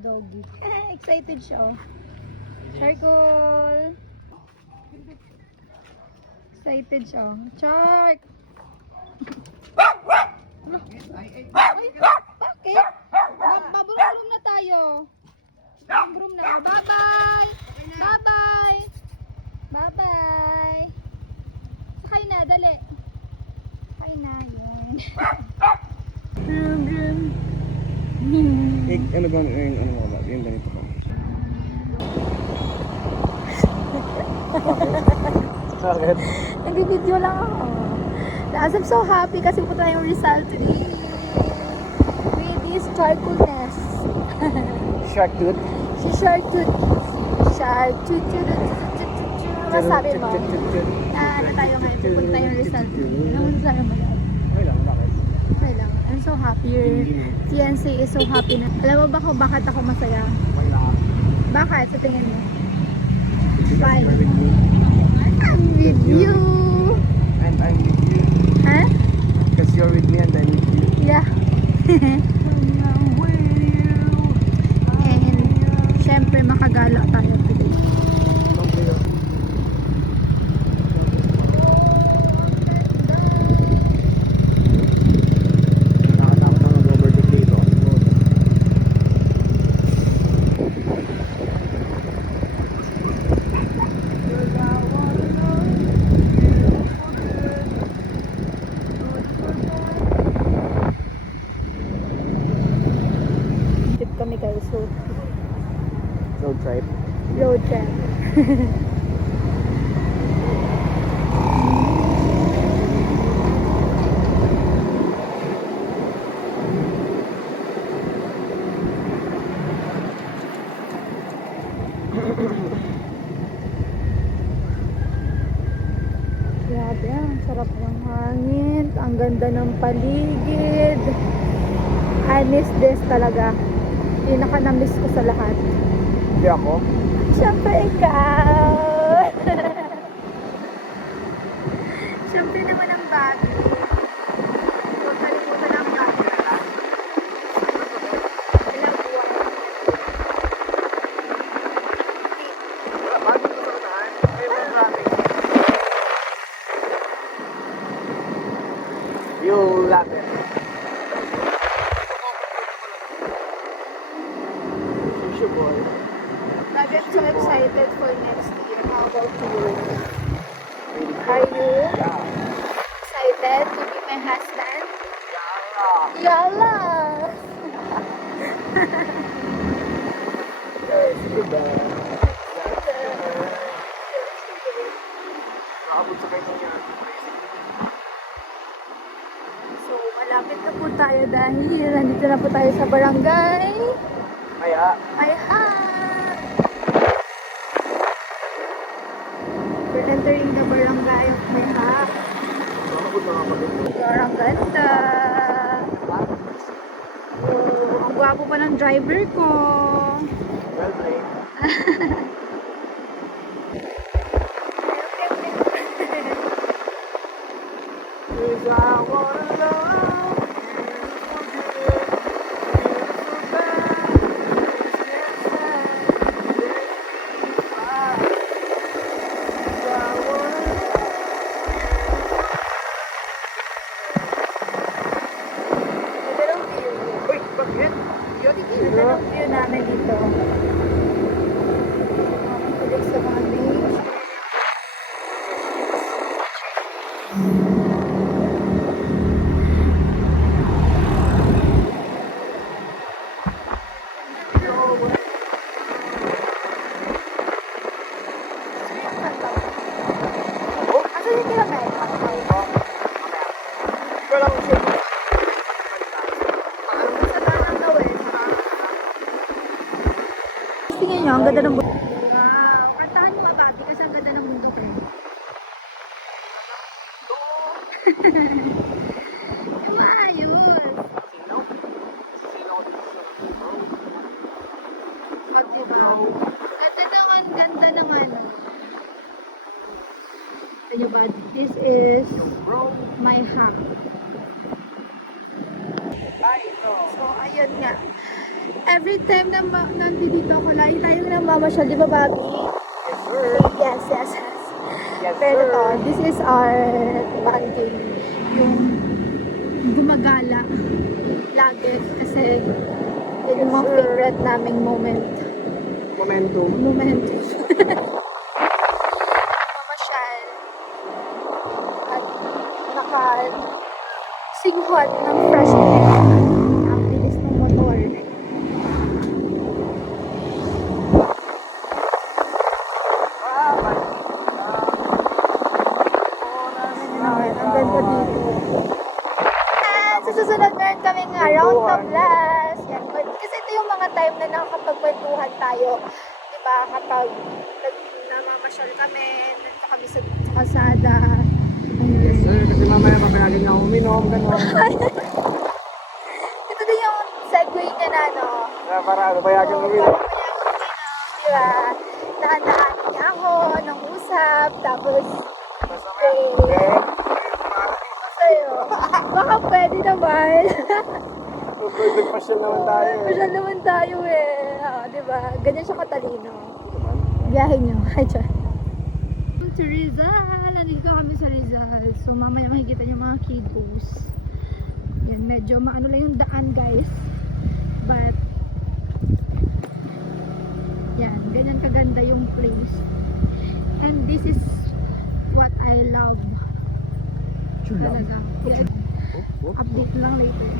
Doggy. Excited siya, oh. Charcoal! Excited siya, oh. Chark! Ay, bakit? Babulong na tayo. Babulong na. Bye-bye! Bye-bye! Bye-bye! Sakay na, dali. Sakay na, yun. Ano ba yung ano mo ba? Yung ganito ko. Bakit? Nag-video lang ako. As I'm so happy kasi po tayong Rizal today. With this charcoalness. Shark tooth? Si Shark Tooth. Shark Tooth. Ano sabi mo? Na ano tayo ngayon? Pupunta tayong Rizal today. Ano sabi mo yan? Okay lang, bakit? Okay lang. I'm so happy. Your fiancé is so happy na. Alam mo ba kung bakit ako masaya? Okay lang. Bakit? Sa tingin mo? Bye. You're with me. I'm with you. And I'm with you. Huh? Because you're with me and I'm with you. Yeah. I'm with you. And syempre makagala tayo today. Trip kami guys, so Road trip. road trip. Grabe, ang sarap ng hangin, ang ganda ng paligid. I miss this talaga. Pinaka na-miss ko sa lahat. Hindi ako. Siyempre ikaw. Siyempre naman ang bago. Huwag kalimutan ang bago. Ilang buwan. Bago ko sa unahan, may mga traffic. You laugh it. Boy. Grabe, I'm so excited for next year. How about you? Are you excited to be my husband? Yala! Nakabot sa kayo niya. So, malapit na po tayo dahil nandito na po tayo sa barangay. Kaya, Mayha! We're entering the barangay of Mayha. nakabot na kapag Ang ganda! Oh, ang gwapo pa ng driver ko. well played. Cause I wanna love Ganda ng view. Uy, bakit? Ganda ng view namin dito. Tulig sa mga beach. Asan yung kilometer? Walang shit. Sa tanang gawin. Tingnan nyo, ang ganda ng bundok. Wow! Kantahan mo Makati kasi ang ganda ng bundok eh. Ayos! At diba? Ganda naman. Ano ba? This is my house. So, ayun nga. every time na nandito ako, lagi tayo namamasyal, di ba, Bobby? Yes, sir. Yes, yes, yes. Yes, Pero sir. to, this is our bonding. Yung gumagala lagi kasi yun yung mga favorite naming moment. Momentum. Mamasyal at nakasinghot ng fresh air. Ang bilis ng motor. Ang ganda dito. At sa susunod meron kaming round the blast. Yan. Kasi ito yung mga time na nakakapagkwentuhan tayo. Diba? Kapag namamasyal kami, nandito kami sa kalsada. Yes, sir. Kasi mamaya papayagin na uminom, gano'n. Ito din yung segue niya na, no? Para payagan Oo, uminom. parang kaya ako uminom, diba? Dahan-dahanin niya ako ng usap, tapos, sa'yo. Baka pwede naman. Pwede pasyal naman tayo eh. Pasyal naman tayo eh. Oo, diba? Ganyan siya katalino. Biyahe niyo. Hi, Char. To Rizal. Nandito kami sa Rizal. So, mamaya makikita niyo mga kiddos. Yan, medyo maano lang yung daan, guys. But, yan, ganyan kaganda yung place. And this is what I love. Talaga. Yeah. Update lang later.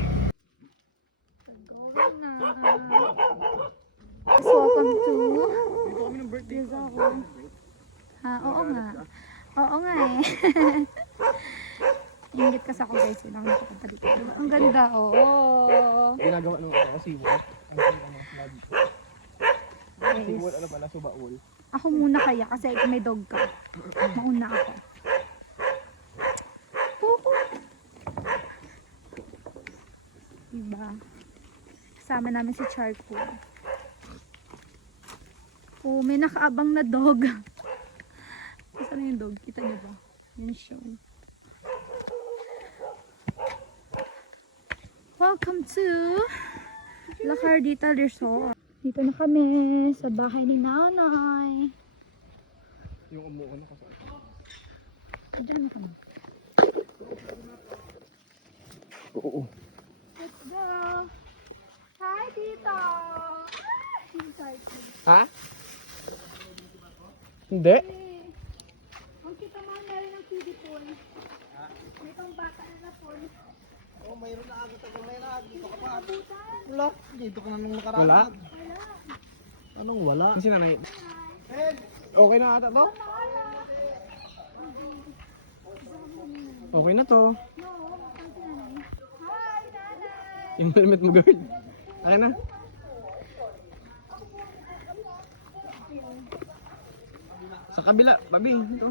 So, going na. So, welcome to Rizal. Ha, oo nga. Oo nga eh. Ingit kasi ako guys. Yun ako nakapunta dito. Ang ganda, oo. Ginagawa nung ako kasi sibol. Ano pala, subaul. Ako muna kaya kasi may dog ka. Mauna ako. Diba? Kasama namin si Charco. Oh, may nakaabang na dog. Saan yung dog? Kita niyo ba? Yan siya. Welcome to La Cardita Resort. Dito na kami sa bahay ni Nanay. Yung umuuna kasi. Diyan na kami. Oo. Let's go! Hi, Tito! Ha? Hindi. Ang kita mo, meron ng kiddie pool. May pang bata na pool. Oh, mayroon na agad ako. Mayroon na agad. Dito ka pa. Wala. Dito ka na nung nakaraan. Wala? Anong wala? Kasi nanay. Okay na ata to? Okay na to. No, ang sinanay. Hi, Nanay! Yung helmet mo, girl. Okay na. Sa kabila, babi. Ito.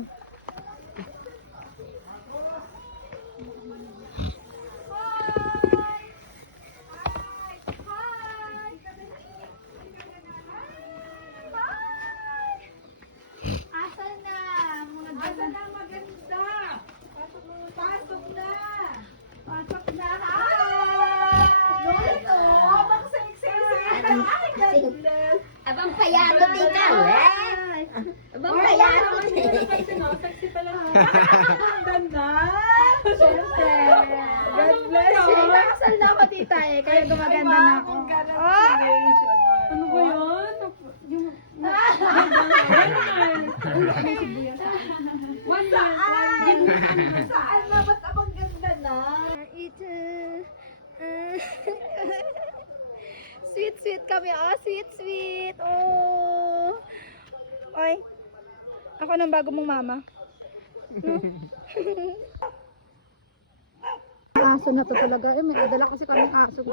Asan na? Asan na maganda? Pasok na! Pasok na! Hi! Lolo! Abang sexy! Ay, God bless! Abang payato ikaw, eh? Abang payato. Sexy pala. Ang ganda! Siyempre! God bless you! Nakasal na ako, tita eh. Kaya gumaganda na ako. Ano ba yun? Saan na? Ba't abang ganda na? Ito. Sweet, sweet kami. Oh, sweet, sweet. Oh. Oy. Ako ng bago mong mama. Aso na to talaga. Eh, may adala kasi kami aso.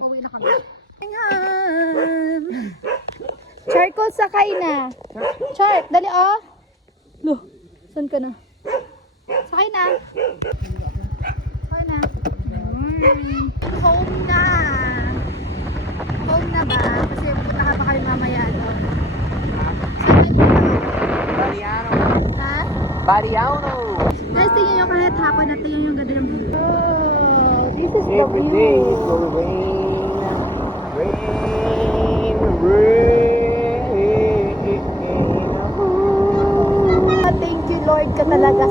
Uwi na kami. Ayan. Charcoal, sakay na. Char, dali oh. Loh, saan ka na? Sakay na. Sakay na. Home na. Home na ba? Kasi pupunta ka pa kayo mamaya doon. Saan kayo pupunta? Bariano. Ha? Bariano. Guys, tingnan nyo kahit hapon na tingnan yung ganda ng view. Oh, this is the Every day view. it will rain. Rain.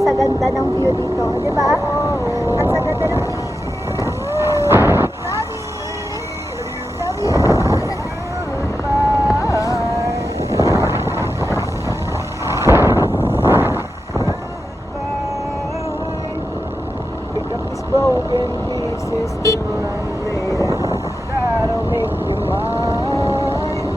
sa ganda ng view dito, di ba? At sa ganda ng view. Love you! Love you! Pick up this broken pieces to run later. That'll make you mine.